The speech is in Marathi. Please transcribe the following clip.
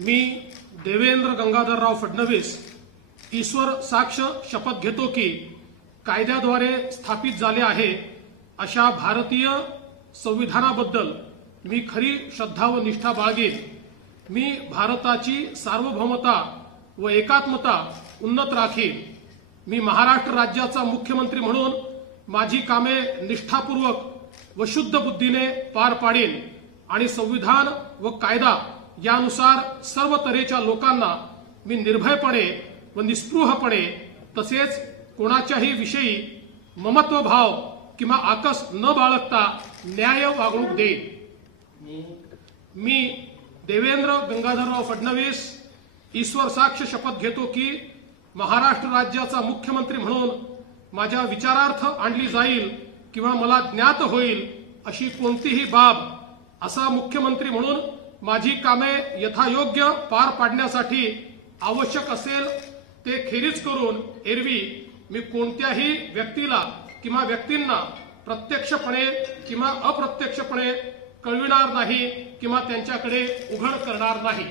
मी देवेंद्र गंगाधरराव फडणवीस ईश्वर साक्ष शपथ घेतो की कायद्याद्वारे स्थापित झाले आहे अशा भारतीय संविधानाबद्दल मी खरी श्रद्धा व निष्ठा बाळगेन। मी भारताची सार्वभौमता व एकात्मता उन्नत राखीन। मी महाराष्ट्र राज्याचा मुख्यमंत्री म्हणून माझी कामे निष्ठापूर्वक व शुद्ध बुद्धीने पार पाडेन आणि संविधान व कायदा यानुसार सर्व तऱ्हेच्या लोकांना मी निर्भयपणे व निस्पृहपणे तसेच कोणाच्याही विषयी ममत्वभाव किंवा आकस न बाळगता न्याय वागणूक देईन। मी देवेंद्र गंगाधरराव फडणवीस ईश्वर साक्ष शपथ घेतो की महाराष्ट्र राज्याचा मुख्यमंत्री म्हणून माझ्या विचारार्थ आणली जाईल किंवा मला ज्ञात होईल अशी कोणतीही बाब असा मुख्यमंत्री म्हणून माझी कामे यथायोग्य पार पाडण्यासाठी आवश्यक असेल ते खेरीज करून एरवी मी कोणत्याही व्यक्तीला किंवा व्यक्तींना प्रत्यक्षपणे किंवा अप्रत्यक्षपणे कळविणार नाही किंवा त्यांच्याकडे उघड करणार नाही।